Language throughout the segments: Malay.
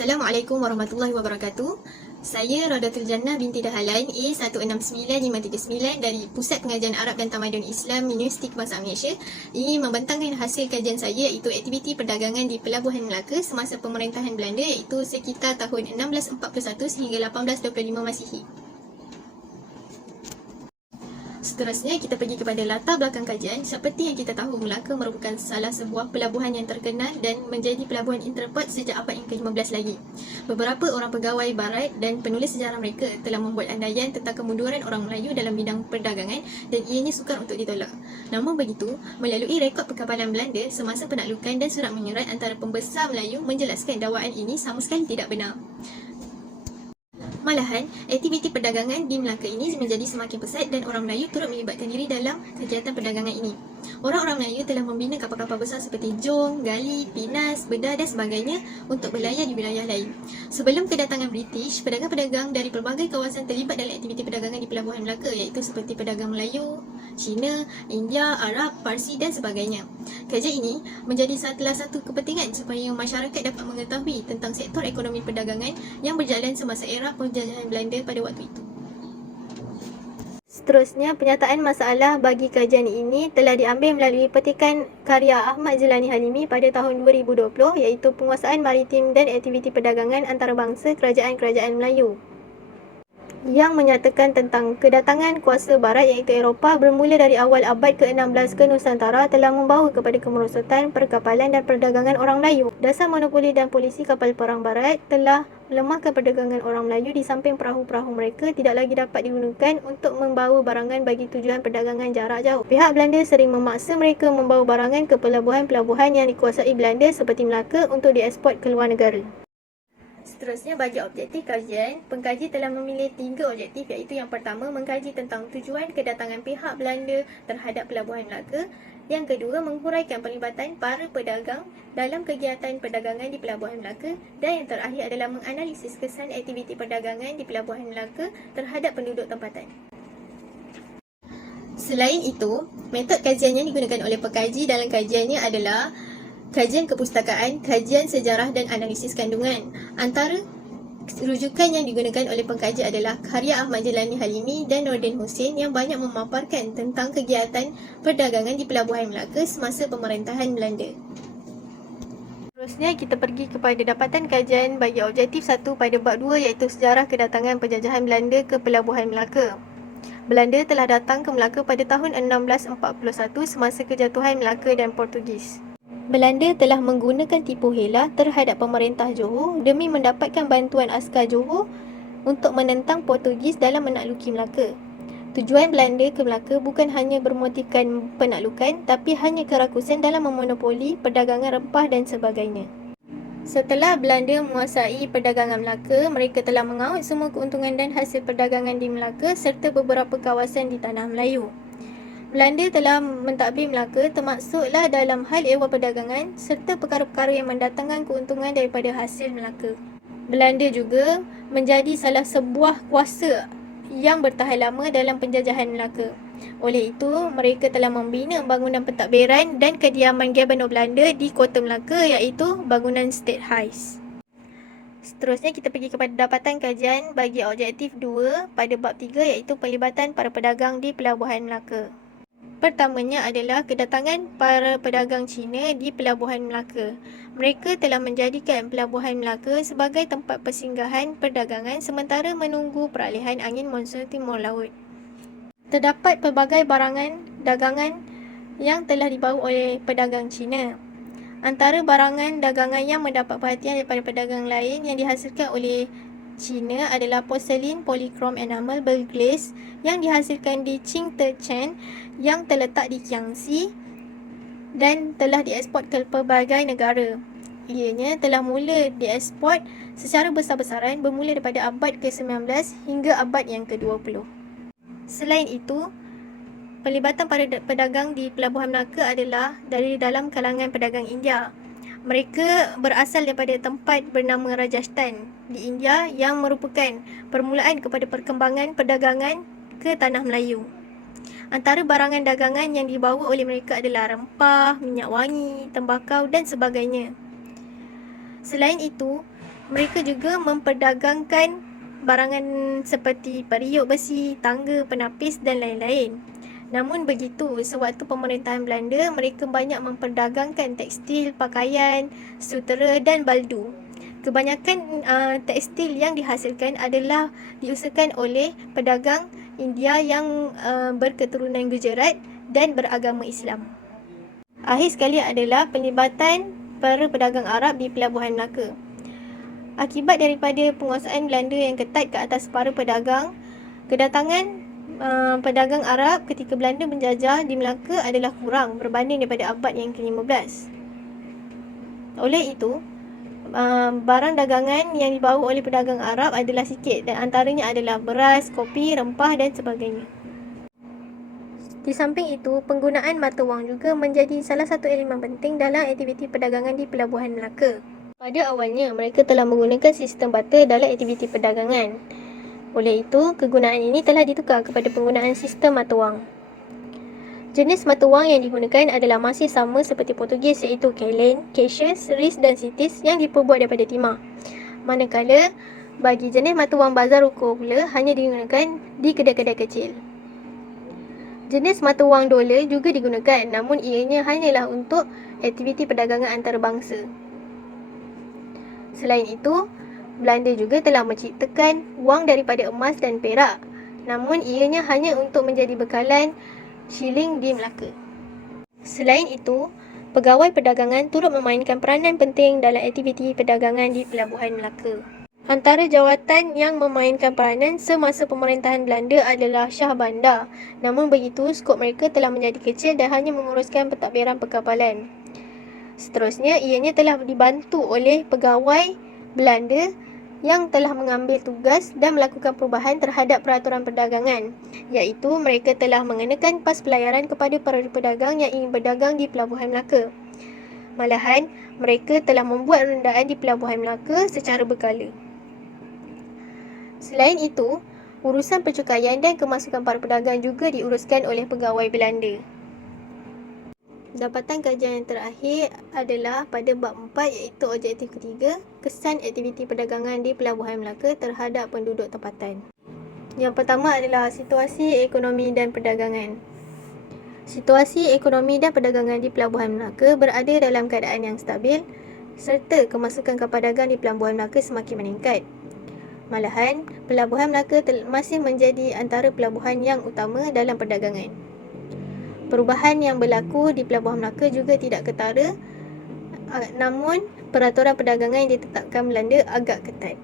Assalamualaikum warahmatullahi wabarakatuh. Saya Radatul Jannah binti Dahalan A169539 dari Pusat Pengajian Arab dan Tamadun Islam Universiti Kebangsaan Malaysia ingin membentangkan hasil kajian saya iaitu aktiviti perdagangan di Pelabuhan Melaka semasa pemerintahan Belanda iaitu sekitar tahun 1641 sehingga 1825 Masihi. Seterusnya, kita pergi kepada latar belakang kajian. Seperti yang kita tahu, Melaka merupakan salah sebuah pelabuhan yang terkenal dan menjadi pelabuhan interport sejak abad yang ke-15 lagi. Beberapa orang pegawai barat dan penulis sejarah mereka telah membuat andaian tentang kemunduran orang Melayu dalam bidang perdagangan dan ianya sukar untuk ditolak. Namun begitu, melalui rekod perkapalan Belanda semasa penaklukan dan surat menyurat antara pembesar Melayu menjelaskan dakwaan ini sama sekali tidak benar. Malahan, aktiviti perdagangan di Melaka ini menjadi semakin pesat dan orang Melayu turut melibatkan diri dalam kegiatan perdagangan ini. Orang-orang Melayu telah membina kapal-kapal besar seperti Jong, Gali, Pinas, Bedah dan sebagainya untuk berlayar di wilayah lain. Sebelum kedatangan British, pedagang-pedagang dari pelbagai kawasan terlibat dalam aktiviti perdagangan di Pelabuhan Melaka iaitu seperti pedagang Melayu, Cina, India, Arab, Parsi dan sebagainya. Kajian ini menjadi salah satu kepentingan supaya masyarakat dapat mengetahui tentang sektor ekonomi perdagangan yang berjalan semasa era penjajahan Belanda pada waktu itu. Seterusnya, penyataan masalah bagi kajian ini telah diambil melalui petikan karya Ahmad Jelani Halimi pada tahun 2020 iaitu penguasaan maritim dan aktiviti perdagangan antarabangsa kerajaan-kerajaan Melayu, yang menyatakan tentang kedatangan kuasa barat iaitu Eropah bermula dari awal abad ke-16 ke Nusantara telah membawa kepada kemerosotan perkapalan dan perdagangan orang Melayu. Dasar monopoli dan polisi kapal perang barat telah melemahkan perdagangan orang Melayu di samping perahu-perahu mereka tidak lagi dapat digunakan untuk membawa barangan bagi tujuan perdagangan jarak jauh. Pihak Belanda sering memaksa mereka membawa barangan ke pelabuhan-pelabuhan yang dikuasai Belanda seperti Melaka untuk dieksport ke luar negara. Seterusnya, bagi objektif kajian, pengkaji telah memilih 3 objektif iaitu yang pertama, mengkaji tentang tujuan kedatangan pihak Belanda terhadap Pelabuhan Melaka. Yang kedua, menghuraikan pelibatan para pedagang dalam kegiatan perdagangan di Pelabuhan Melaka. Dan yang terakhir adalah menganalisis kesan aktiviti perdagangan di Pelabuhan Melaka terhadap penduduk tempatan. Selain itu, metod kajian yang digunakan oleh pekaji dalam kajiannya adalah kajian kepustakaan, kajian sejarah dan analisis kandungan. Antara rujukan yang digunakan oleh pengkaji adalah karya Ahmad Jelani Halimi dan Nordin Hussein yang banyak memaparkan tentang kegiatan perdagangan di Pelabuhan Melaka semasa pemerintahan Belanda. Seterusnya, kita pergi kepada dapatan kajian bagi objektif 1 pada bab 2 iaitu sejarah kedatangan penjajahan Belanda ke Pelabuhan Melaka. Belanda telah datang ke Melaka pada tahun 1641 semasa kejatuhan Melaka dan Portugis. Belanda telah menggunakan tipu hela terhadap pemerintah Johor demi mendapatkan bantuan askar Johor untuk menentang Portugis dalam menakluki Melaka. Tujuan Belanda ke Melaka bukan hanya bermotifkan penaklukan tapi hanya kerakusan dalam memonopoli perdagangan rempah dan sebagainya. Setelah Belanda menguasai perdagangan Melaka, mereka telah mengaut semua keuntungan dan hasil perdagangan di Melaka serta beberapa kawasan di Tanah Melayu. Belanda telah mentadbir Melaka termasuklah dalam hal ehwal perdagangan serta perkara-perkara yang mendatangkan keuntungan daripada hasil Melaka. Belanda juga menjadi salah sebuah kuasa yang bertahan lama dalam penjajahan Melaka. Oleh itu, mereka telah membina bangunan pentadbiran dan kediaman Gubernur Belanda di Kota Melaka iaitu bangunan State House. Seterusnya, kita pergi kepada dapatan kajian bagi objektif 2 pada bab 3 iaitu pelibatan para pedagang di Pelabuhan Melaka. Pertamanya adalah kedatangan para pedagang Cina di Pelabuhan Melaka. Mereka telah menjadikan Pelabuhan Melaka sebagai tempat persinggahan perdagangan sementara menunggu peralihan angin monsun timur laut. Terdapat pelbagai barangan dagangan yang telah dibawa oleh pedagang Cina. Antara barangan dagangan yang mendapat perhatian daripada pedagang lain yang dihasilkan oleh China adalah porselin polychrome enamel berglaze yang dihasilkan di Qingdechan yang terletak di Jiangxi dan telah dieksport ke pelbagai negara. Ianya telah mula dieksport secara besar-besaran bermula daripada abad ke-19 hingga abad yang ke-20. Selain itu, pelibatan para pedagang di Pelabuhan Melaka adalah dari dalam kalangan pedagang India. Mereka berasal daripada tempat bernama Rajasthan di India yang merupakan permulaan kepada perkembangan perdagangan ke Tanah Melayu. Antara barangan dagangan yang dibawa oleh mereka adalah rempah, minyak wangi, tembakau dan sebagainya. Selain itu, Mereka juga memperdagangkan barangan seperti periuk besi, tangga, penapis dan lain-lain. Namun begitu, sewaktu pemerintahan Belanda, mereka banyak memperdagangkan tekstil, pakaian, sutera dan baldu. Kebanyakan tekstil yang dihasilkan adalah diusahakan oleh pedagang India yang berketurunan Gujarat dan beragama Islam. Akhir sekali adalah pelibatan para pedagang Arab di pelabuhan Melaka. Akibat daripada penguasaan Belanda yang ketat ke atas para pedagang, kedatangan pedagang Arab ketika Belanda menjajah di Melaka adalah kurang berbanding daripada abad yang ke-15. Oleh itu, barang dagangan yang dibawa oleh pedagang Arab adalah sikit dan antaranya adalah beras, kopi, rempah dan sebagainya. Di samping itu, penggunaan mata wang juga menjadi salah satu elemen penting dalam aktiviti perdagangan di pelabuhan Melaka. Pada awalnya, mereka telah menggunakan sistem barter dalam aktiviti perdagangan. Oleh itu, kegunaan ini telah ditukar kepada penggunaan sistem mata wang. Jenis mata wang yang digunakan adalah masih sama seperti Portugis iaitu Kalen, Cassius, Riz dan Sitis yang diperbuat daripada timah. Manakala, bagi jenis mata wang bazar ukur pula hanya digunakan di kedai-kedai kecil. Jenis mata wang dolar juga digunakan, namun ianya hanyalah untuk aktiviti perdagangan antarabangsa. Selain itu, Belanda juga telah menciptakan wang daripada emas dan perak, namun ianya hanya untuk menjadi bekalan shilling di Melaka. Selain itu, pegawai perdagangan turut memainkan peranan penting dalam aktiviti perdagangan di pelabuhan Melaka. Antara jawatan yang memainkan peranan semasa pemerintahan Belanda adalah Shah Bandar. Namun begitu, skop mereka telah menjadi kecil dan hanya menguruskan pentadbiran perkapalan. Seterusnya, ianya telah dibantu oleh pegawai Belanda yang telah mengambil tugas dan melakukan perubahan terhadap peraturan perdagangan, iaitu mereka telah mengenakan pas pelayaran kepada para pedagang yang ingin berdagang di Pelabuhan Melaka. Malahan, mereka telah membuat rendaan di Pelabuhan Melaka secara berkala. Selain itu, urusan pencukaian dan kemasukan para pedagang juga diuruskan oleh pegawai Belanda. Dapatan kajian yang terakhir adalah pada bab 4 iaitu objektif ketiga, kesan aktiviti perdagangan di Pelabuhan Melaka terhadap penduduk tempatan. Yang pertama adalah situasi ekonomi dan perdagangan. Situasi ekonomi dan perdagangan di Pelabuhan Melaka berada dalam keadaan yang stabil serta kemasukan kapal dagang di Pelabuhan Melaka semakin meningkat. Malahan, Pelabuhan Melaka masih menjadi antara pelabuhan yang utama dalam perdagangan. Perubahan yang berlaku di Pelabuhan Melaka juga tidak ketara, namun peraturan perdagangan yang ditetapkan Belanda agak ketat.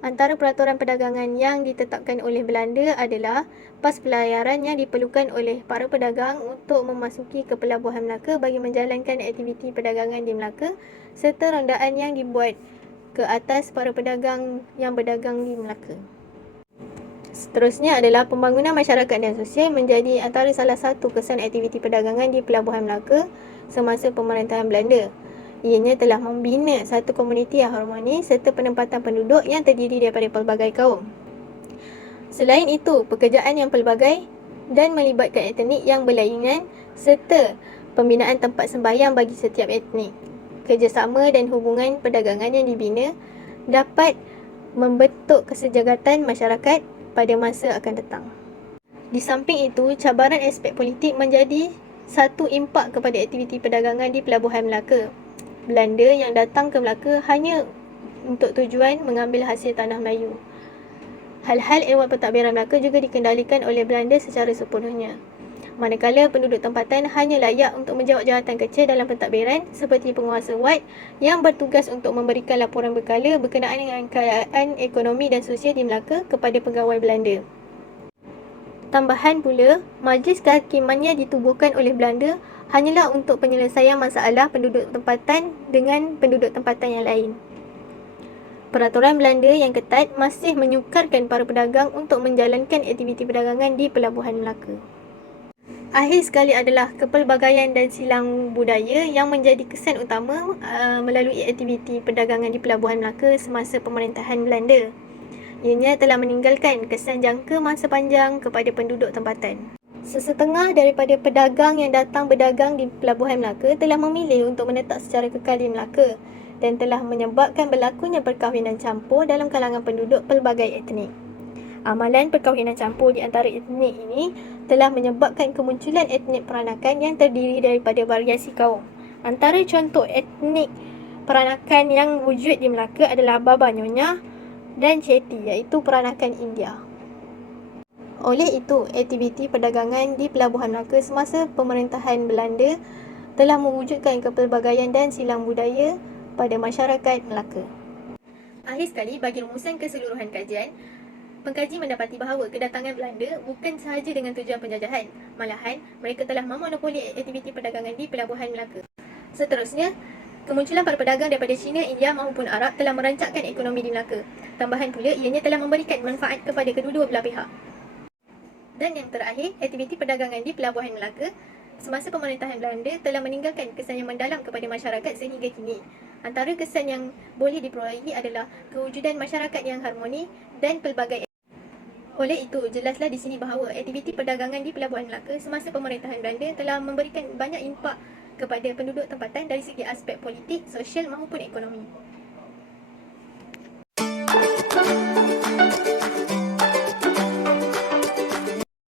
Antara peraturan perdagangan yang ditetapkan oleh Belanda adalah pas pelayaran yang diperlukan oleh para pedagang untuk memasuki ke Pelabuhan Melaka bagi menjalankan aktiviti perdagangan di Melaka serta rendaan yang dibuat ke atas para pedagang yang berdagang di Melaka. Seterusnya adalah pembangunan masyarakat dan sosial menjadi antara salah satu kesan aktiviti perdagangan di Pelabuhan Melaka semasa pemerintahan Belanda. Ianya telah membina satu komuniti yang harmonis serta penempatan penduduk yang terdiri daripada pelbagai kaum. Selain itu, pekerjaan yang pelbagai dan melibatkan etnik yang berlainan serta pembinaan tempat sembahyang bagi setiap etnik. Kerjasama dan hubungan perdagangan yang dibina dapat membentuk kesejahteraan masyarakat pada masa akan datang. Di samping itu, cabaran aspek politik menjadi satu impak kepada aktiviti perdagangan di Pelabuhan Melaka. Belanda yang datang ke Melaka hanya untuk tujuan mengambil hasil tanah Melayu. Hal-hal ehwal pentadbiran Melaka juga dikendalikan oleh Belanda secara sepenuhnya. Manakala penduduk tempatan hanya layak untuk menjawab jawatan kecil dalam pentadbiran seperti penguasa Wat yang bertugas untuk memberikan laporan berkala berkenaan dengan keadaan ekonomi dan sosial di Melaka kepada pegawai Belanda. Tambahan pula, majlis kehakiman yang ditubuhkan oleh Belanda hanyalah untuk penyelesaian masalah penduduk tempatan dengan penduduk tempatan yang lain. Peraturan Belanda yang ketat masih menyukarkan para pedagang untuk menjalankan aktiviti perdagangan di Pelabuhan Melaka. Akhir sekali adalah kepelbagaian dan silang budaya yang menjadi kesan utama melalui aktiviti perdagangan di Pelabuhan Melaka semasa pemerintahan Belanda. Ianya telah meninggalkan kesan jangka masa panjang kepada penduduk tempatan. Sesetengah daripada pedagang yang datang berdagang di Pelabuhan Melaka telah memilih untuk menetap secara kekal di Melaka. dan telah menyebabkan berlakunya perkahwinan campur dalam kalangan penduduk pelbagai etnik. Amalan perkahwinan campur di antara etnik ini telah menyebabkan kemunculan etnik peranakan yang terdiri daripada variasi kaum. Antara contoh etnik peranakan yang wujud di Melaka adalah Baba Nyonya dan Chetty, iaitu peranakan India. Oleh itu, aktiviti perdagangan di Pelabuhan Melaka semasa pemerintahan Belanda telah mewujudkan kepelbagaian dan silang budaya pada masyarakat Melaka. Akhir sekali, bagi rumusan keseluruhan kajian, pengkaji mendapati bahawa kedatangan Belanda bukan sahaja dengan tujuan penjajahan, malahan mereka telah memonopoli aktiviti perdagangan di Pelabuhan Melaka. Seterusnya, kemunculan para pedagang daripada China, India maupun Arab telah merancakkan ekonomi di Melaka. Tambahan pula, ianya telah memberikan manfaat kepada kedua-dua belah pihak. Dan yang terakhir, aktiviti perdagangan di Pelabuhan Melaka semasa pemerintahan Belanda telah meninggalkan kesan yang mendalam kepada masyarakat sehingga kini. Antara kesan yang boleh diperolehi adalah kewujudan masyarakat yang harmoni dan pelbagai. Oleh itu, jelaslah di sini bahawa aktiviti perdagangan di Pelabuhan Melaka semasa pemerintahan Belanda telah memberikan banyak impak kepada penduduk tempatan dari segi aspek politik, sosial maupun ekonomi.